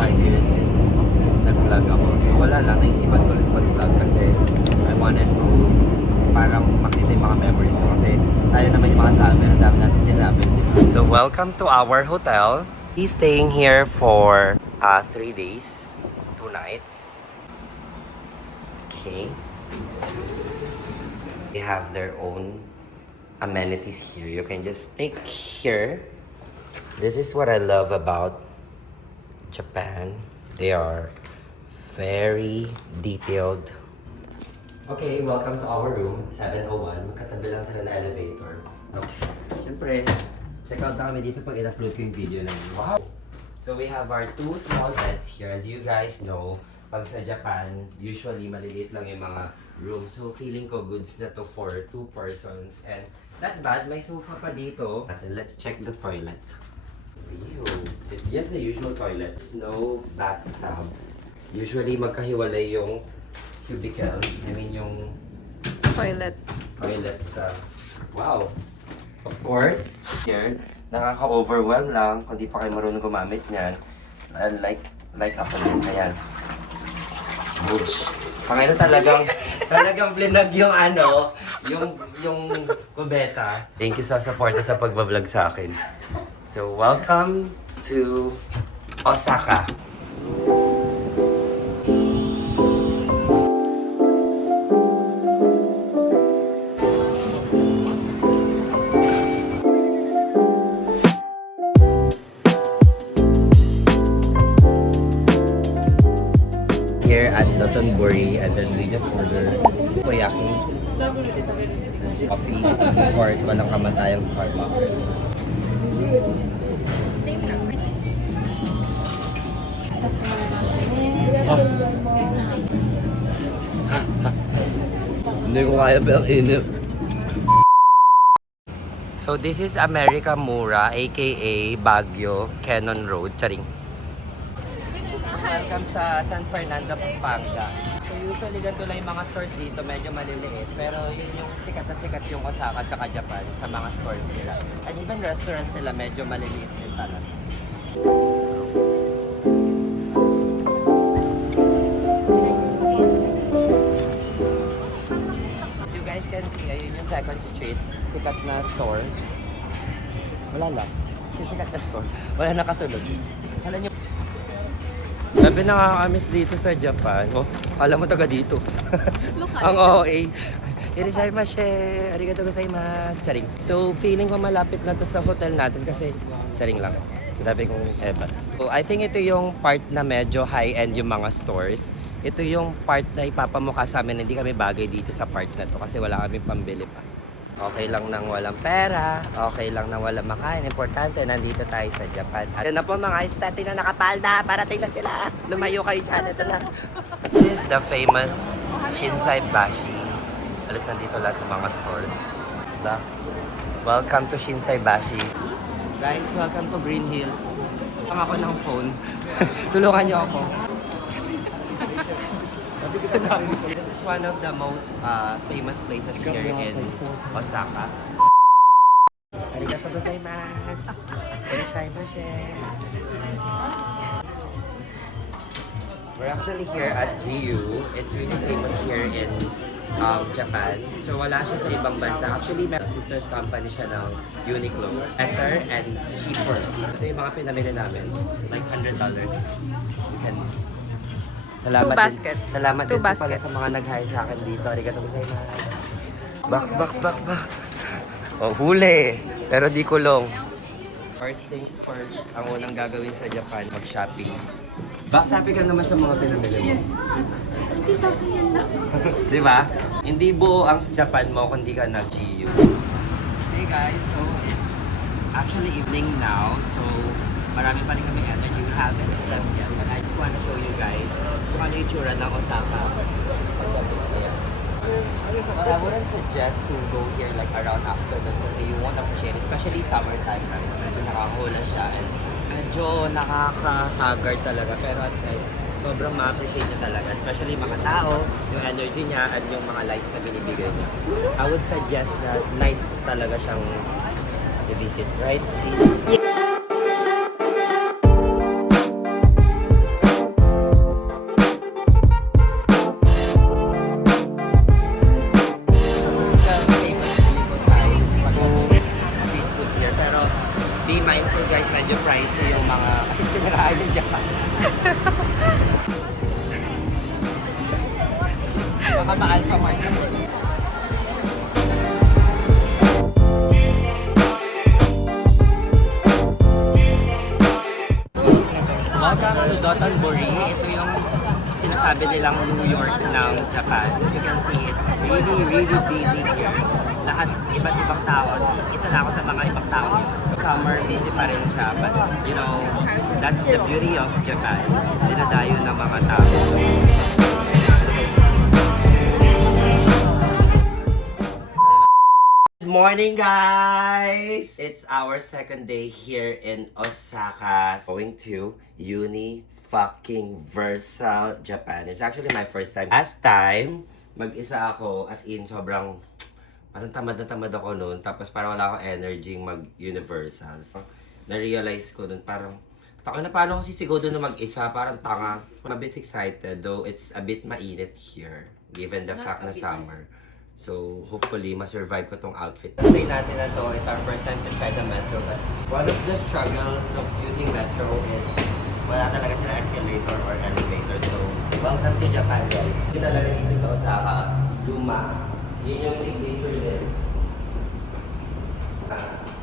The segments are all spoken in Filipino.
5 years since nag-vlog ako. So wala lang, naisipan ko ulit mag-vlog kasi I wanted to parang makita yung mga memories ko kasi sayang naman yung mga travel, ang dami natin tinravel, di ba? So welcome to our hotel. He's staying here for 3 days, 2 nights. Okay. So, they have their own amenities here. You can just take here. This is what I love about Japan. They are very detailed. Okay, welcome to our room, 701. Magkatabi lang sila na elevator. Okay. Siyempre, check out na kami dito pag in-upload ko yung video na yun. Wow! So we have our 2 small beds here. As you guys know, pag sa Japan, usually maliliit lang yung mga rooms. So feeling ko goods na to for 2 persons. And not bad, may sofa pa dito. And let's check the toilet. Ew. It's just the usual toilet. There's no bathtub. Usually magkahiwalay yung cubicle. I mean yung Toilet. toilet sa... Wow! Of course, here, nakaka-overwhelm lang kung di pa kayo marunong gumamit niyan. Like ako din. Ayan. Boosh. Pangano talagang blinag yung ano, yung kubeta. Thank you sa support sa pagbablog sa akin. So, welcome to Osaka. Here at Dotonbori, and then we just order takoyaki, coffee, of course, walang kamatayang Starbucks. Hindi ko kaya pero inip. So this is America Mura, aka Baguio, Cannon Road, Charing. Welcome sa San Fernando, Pampanga. So usually ganito lang yung mga stores dito, medyo maliliit. Pero yun yung sikat na sikat yung Osaka tsaka Japan sa mga stores nila. And even restaurants nila medyo maliliit din talaga. As you guys can see, ayun yung Second Street, sikat na store. Wala lang, sikat na store. Wala nakasunod. Alam nyo, sabi nakakamiss dito sa Japan. Oh, alam mo taga dito. Ang OA. Irishaimasu. Arigatou gozaimasu. Charing. So, feeling ko malapit na to sa hotel natin kasi charing lang. Sabi kong ebas. So, I think ito yung part na medyo high-end yung mga stores. Ito yung part na ipapamukha sa amin. Hindi kami bagay dito sa part na to kasi wala kaming pambili pa. Okay lang nang walang pera, okay lang nang walang makain. Importante, nandito tayo sa Japan. At yun na po mga estati na nakapalda, parating na sila. Lumayo kayo dyan, ito na. This is the famous Shinsai Bashi. Alas nandito lahat ng mga stores. Welcome to Shinsai Bashi. Guys, welcome to Green Hills. Ang ako ng phone. Tulungan niyo ako. This is one of the most famous places here in Osaka. Arigatou gozaimasu. Irishaimasu. We're actually here at GU. It's really famous here in Japan. So wala siya sa ibang bansa. Actually, may sister's company siya ng Uniqlo. Better and cheaper. Ito yung mga pinamili namin. Like $100. You can... Salamat 2 basket. Din, salamat 2 din po pala basket. sa mga nag-hire sa akin dito. Arigatou gozaimasu. Box. Oh, huli. Pero di kulong. First things first, ang unang gagawin sa Japan, mag-shopping. Happy ka naman sa mga pinamili mo. Yes. 20,000 yan lang. Di ba? Hindi buo ang Japan mo kundi ka nag-GU. Hey guys, so it's actually evening now. So marami pa rin kami energy. We haven't slept yet. But I just want to show you guys kung ano yung tsura ng Osaka. But I wouldn't suggest to go here like around afternoon kasi you won't appreciate it. Especially summertime, right? Medyo nakahula siya and medyo nakaka-haggard talaga. Pero at night, sobrang ma-appreciate niya talaga. Especially mga tao, yung energy niya at yung mga lights na binibigay niya. I would suggest na night talaga siyang i-visit, right sis? Baka ma-alpha market. Welcome to Dotonbori. Ito yung sinasabi nilang New York ng Japan. As you can see, it's really, really busy here. Lahat, iba't ibang tao. Isa na ako sa mga ibang tao dito. Summer, busy pa rin siya. But, you know, that's the beauty of Japan. Dinadayo ng mga tao. Good morning, guys! It's our second day here in Osaka. Going to Universal Japan. It's actually my first time. Last time, mag-isa ako. As in, sobrang parang tamad na tamad ako noon. Tapos parang wala akong energy mag-Universal. So, na-realize ko noon parang taka na paano ako sisigaw doon na mag-isa. Parang tanga. I'm a bit excited though it's a bit mainit here. Given the fact na summer. So, hopefully, ma-survive ko tong outfit. Stay natin na to. It's our first time to try the metro. But one of the struggles of using metro is wala talaga sila escalator or elevator. So, welcome to Japan, guys. Yung talaga dito sa Osaka, luma. Yun yung signature din.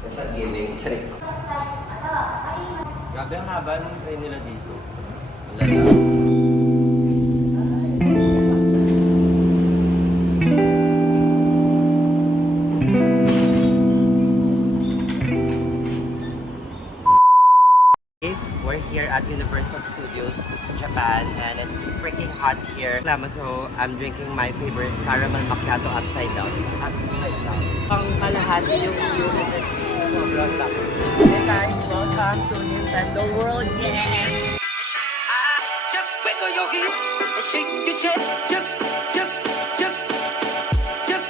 It's not giving. Sorry. Grabe ang haba ng train nila dito. Lala. We're here at Universal Studios Japan and it's freaking hot here. So I'm drinking my favorite caramel macchiato upside down. Upside down. Ang kalahati yung view kasi sobrang laki. Hey guys, welcome to Nintendo World. Yes! Just wiggle your hip and shake your chest. Just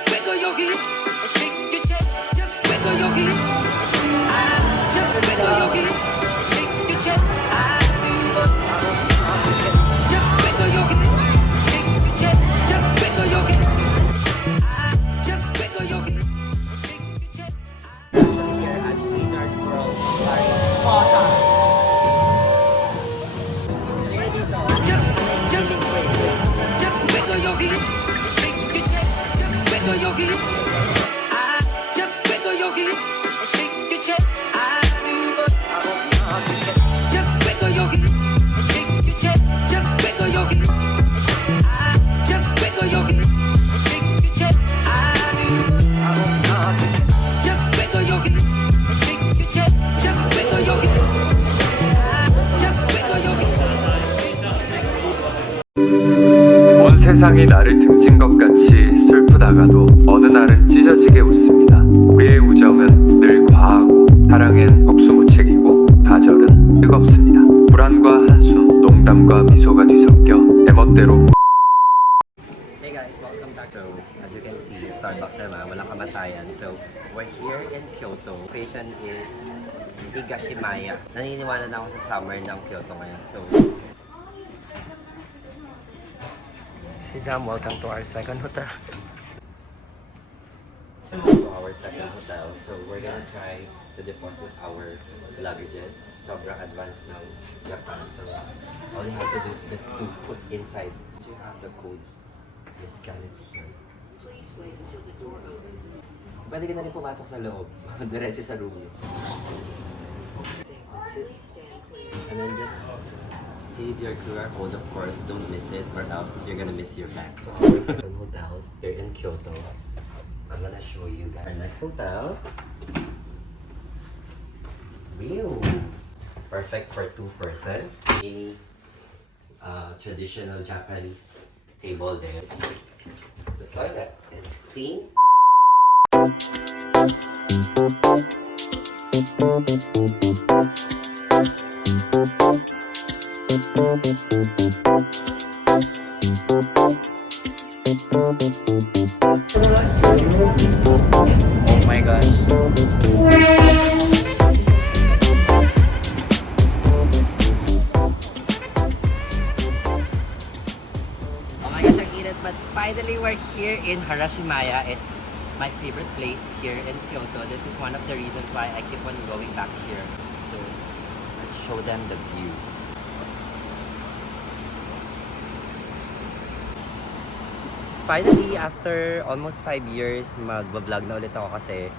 wiggle your hip and shake your chest. Just wiggle your hip and shake. Just wiggle your hip and shake your chest. Just wiggle your hip and shake your chest. Just wiggle your hip. Just wiggle your hip and shake your chest. Actually here at Wizard World. Sorry. Pota. Just wiggle your hip and shake your chest. Just wiggle your hip. Just wiggle your hip and shake your chest. Just wiggle your hip and shake your chest. Just wiggle your hip. Just wiggle your hip and shake your chest. Just wiggle your hip and shake your chest. Just wiggle your hip. Just wiggle your hip. 온 세상이 나를 등진 것 같이 슬프다가도 어느 날은 찢어지게 웃습니다. 우리의 우정은 늘 과하고 사랑엔 복수무책이고 좌절은 뜨겁습니다. 불안과 한숨, 농담과 미소가 뒤섞여 내 멋대로 Hey guys, welcome back. So, as you can see, Starbucks naman, walang kamatayan. So, we're here in Kyoto. Location is Higashimaya. Naniniwala na ako sa summer ng Kyoto ngayon. So, Sisam, welcome to our second hotel. To our second hotel. So, we're gonna try to deposit our luggages. Sobrang advanced ng Japan. So, all you have to do is just to put inside. You have the code. Just scan it here. So, pwede ka na rin pumasok sa loob. Diretso sa room niyo. That's it. And then just save your QR code, of course. Don't miss it or else you're gonna miss your bags. Second hotel. They're in Kyoto. I'm gonna show you guys. Our next hotel. Wow. Perfect for 2 persons. Mini traditional Japanese table there. The toilet. It's clean. Oh my gosh. Oh my gosh, ang init. But finally, we're here in Harashimaya. It's my favorite place here in Kyoto. This is one of the reasons why I keep on going back here. So, let's show them the view. finally, after almost 5 years, mag-vlog na ulit ako kasi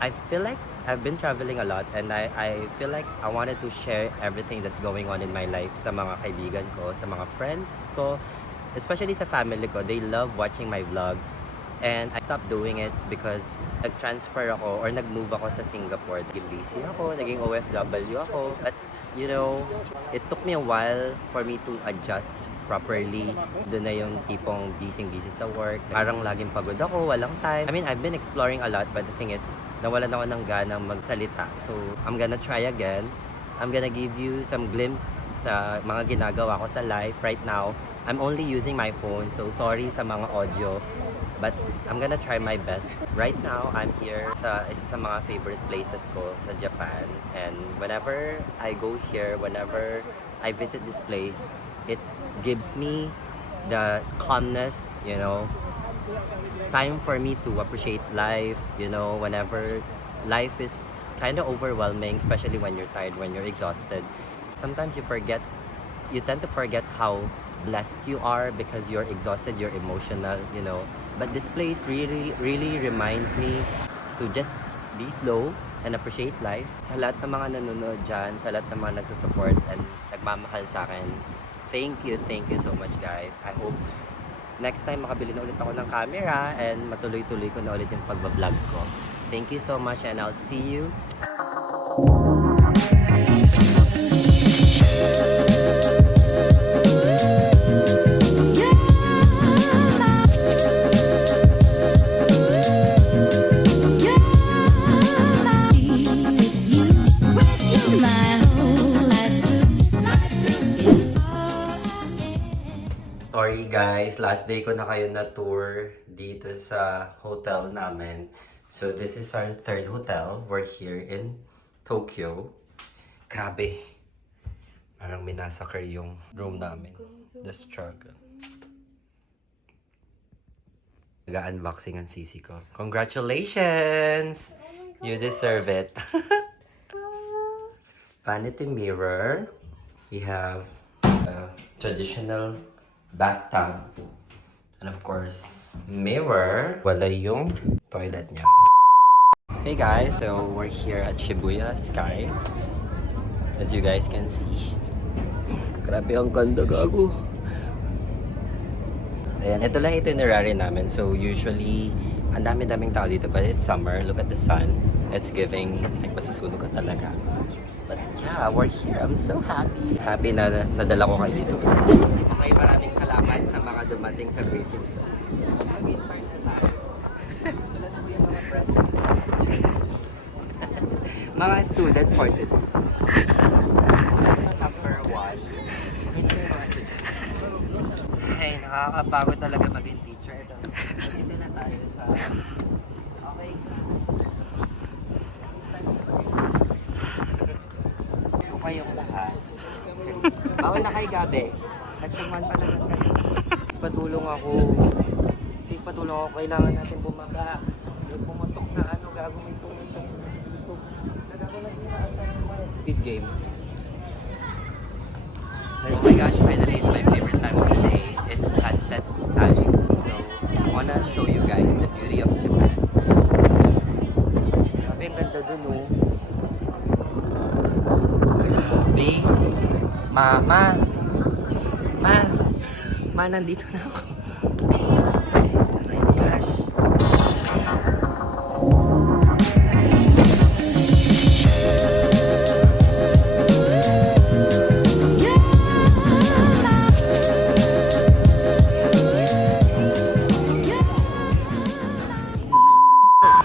I feel like I've been traveling a lot and I feel like I wanted to share everything that's going on in my life sa mga kaibigan ko, sa mga friends ko, especially sa family ko. They love watching my vlog. And I stopped doing it because nag-transfer ako or nag-move ako sa Singapore. Naging busy ako, naging OFW ako. But, you know, it took me a while for me to adjust properly. Doon na yung tipong busy sa work. Parang laging pagod ako, walang time. I mean, I've been exploring a lot, but the thing is, nawalan ako ng ganang magsalita. So, I'm gonna try again. I'm gonna give you some glimpse sa mga ginagawa ko sa life right now. I'm only using my phone, so sorry sa mga audio. But I'm gonna try my best. Right now, I'm here sa isa sa mga favorite places ko sa Japan. And whenever I go here, whenever I visit this place, it gives me the calmness, you know, time for me to appreciate life, you know, whenever life is kind of overwhelming, especially when you're tired, when you're exhausted. Sometimes you tend to forget how blessed you are because you're exhausted, you're emotional, you know. But this place really reminds me to just be slow and appreciate life. Sa lahat ng mga nanonood dyan, sa lahat ng mga nagsusupport and nagmamahal sa akin, thank you so much guys. I hope next time makabili na ulit ako ng camera and matuloy-tuloy ko na ulit yung pagbablog ko. Thank you so much and I'll see you. Sorry guys, last day ko na kayo na tour dito sa hotel namin. So this is our third hotel. We're here in Tokyo. Grabe. Parang minasakar yung room namin. The struggle. Nag-unboxing ang sisi ko. Congratulations! You deserve it. Vanity mirror. We have a traditional bathtub. And of course, mirror. Wala yung toilet niya. Hey guys, so we're here at Shibuya Sky. As you guys can see. Grabe ang ganda, gago. Ayan, ito lang itinerary namin. So usually, ang dami-daming tao dito. But it's summer. Look at the sun. It's giving, like, masusunog ka talaga. But yeah, we're here. I'm so happy. Happy na nadala ko kayo dito. Okay, maraming salamat sa mga dumating sa briefing. Okay, start na tayo. Wala na po yung mga president. Mga student for today. Lesson number 1. Hindi yung mga student. Hey, nakakapagod talaga maging teacher. Dito na tayo sa... Okay. Ito kayong lahat. Bawal na kay Gabi. Nagsagman pa naman kayo. Sis, patulong ako. Sis, patulong ako. Kailangan natin bumaga. Yung pumutok na ano, gago may pumutok. Nagago na din na speed game. Oh my gosh, finally it's my favorite time of the day. It's sunset time. So, I wanna show you guys the beauty of Japan. Grabe, ang ganda dun, oh. Grabe. Mama. Ma, nandito na ako. Oh my gosh.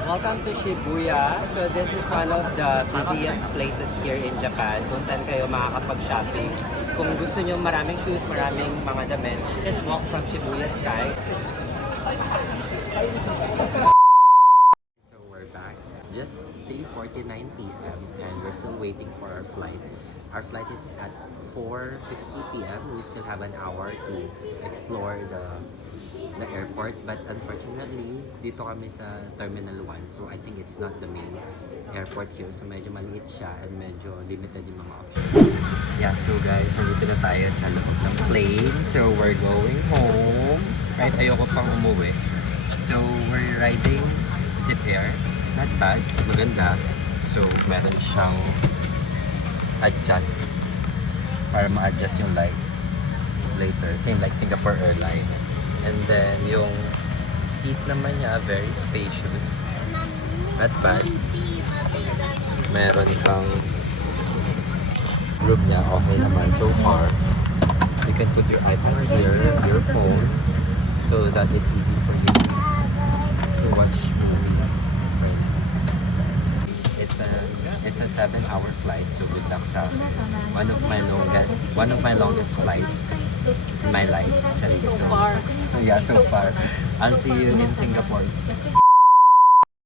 Welcome to Shibuya. So this is one of the busiest places here in Japan kung saan kayo makakapag-shopping. Kung gusto nyo maraming shoes, maraming mga damit, just walk from Shibuya Sky. So we're back. It's just 3:49 p.m. and we're still waiting for our flight. Our flight is at 4:50 p.m. We still have an hour to explore the airport, but unfortunately dito kami sa Terminal 1, so I think it's not the main airport here, so medyo maliit siya and medyo limited yung mga options. Yeah, so guys, nandito na tayo sa loob ng plane, so we're going home. Right, ayoko pang umuwi. So we're riding Zip Air, not bad, maganda. So meron siyang adjust para ma-adjust yung light later, same like Singapore Airlines. And then yung seat naman niya, very spacious, not bad. Meron kang room niya, okay naman so far. You can put your iPad here, your phone, so that it's easy for you to watch movies. It's a 7-hour flight, so good luck sa akin. One of my longest flights in my life. Actually, so far. Yeah, so far. I'll see you in Singapore.